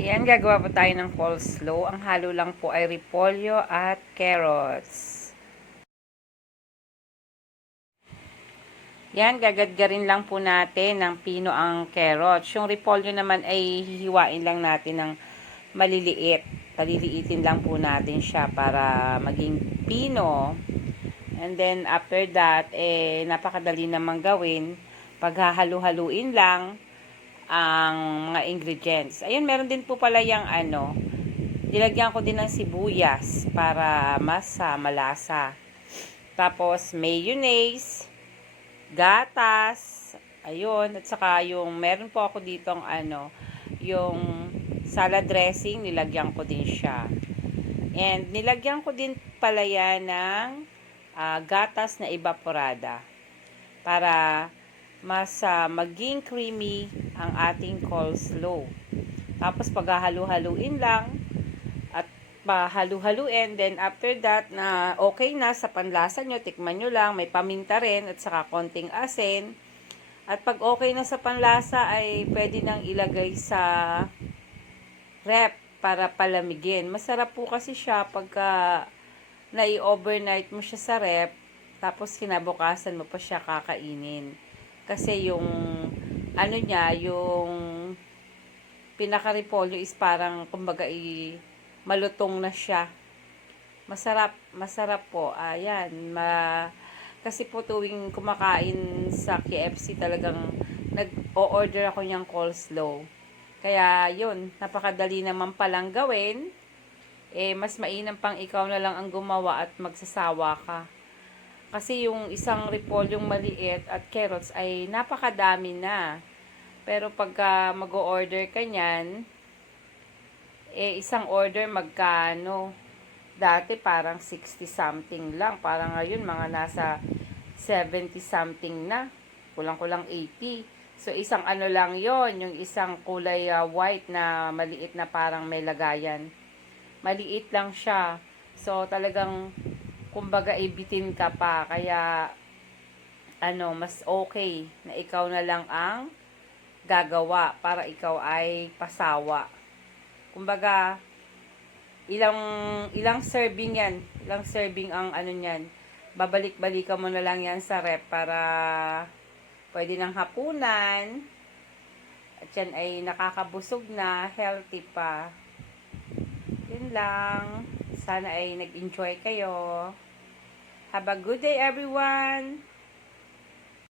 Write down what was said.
Ayan, gagawa po tayo ng coleslaw. Ang halo lang po ay repolyo at carrots. Yan, gagadgarin lang po natin ng pino ang carrots. Yung repolyo naman ay hihiwain lang natin ng maliliit. Paliliitin lang po natin siya para maging pino. And then, after that, napakadali namang gawin. Paghahalu-haluin lang ang mga ingredients. Ayun, meron din po pala yung nilagyan ko din ng sibuyas para mas malasa. Tapos, mayonnaise, gatas, ayun, at saka yung, meron po ako ditong yung salad dressing, nilagyan ko din siya. And, nilagyan ko din pala yan ng gatas na evaporada para mas maging creamy ang ating coleslaw. Tapos paghahalu-haluin lang at pahalu-haluin, then after that na okay na sa panlasa nyo, tikman nyo lang, may paminta rin at saka konting asin. At pag okay na sa panlasa ay pwede nang ilagay sa rep para palamigin. Masarap po kasi siya pagka nai-overnight mo siya sa rep, tapos kinabukasan mo pa siya kakainin. Kasi yung niya, yung pinaka-repolyo is parang kumbaga malutong na siya. Masarap, masarap po. Ayan, kasi po tuwing kumakain sa KFC talagang nag-o-order ako niyang coleslaw. Kaya yun, napakadali naman palang gawin. Mas mainam pang ikaw na lang ang gumawa at magsasawa ka. Kasi yung isang repolyong maliit at carrots ay napakadami na. Pero pagka mag-o-order ka niyan, isang order magkano? Dati parang 60 something lang. Parang ngayon mga nasa 70 something na. Kulang-kulang 80. So isang lang yon, yung isang kulay white na maliit na parang may lagayan. Maliit lang siya. So talagang kumbaga ibitin ka pa, kaya mas okay na ikaw na lang ang gagawa para ikaw ay pasawa. Kumbaga ilang ilang serving yan, ilang serving ang niyan. Babalik-balikan mo na lang yan sa rep para pwede ng hapunan at yan ay nakakabusog na, healthy pa. Yun lang. Sana ay nag-enjoy kayo. Have a good day, everyone!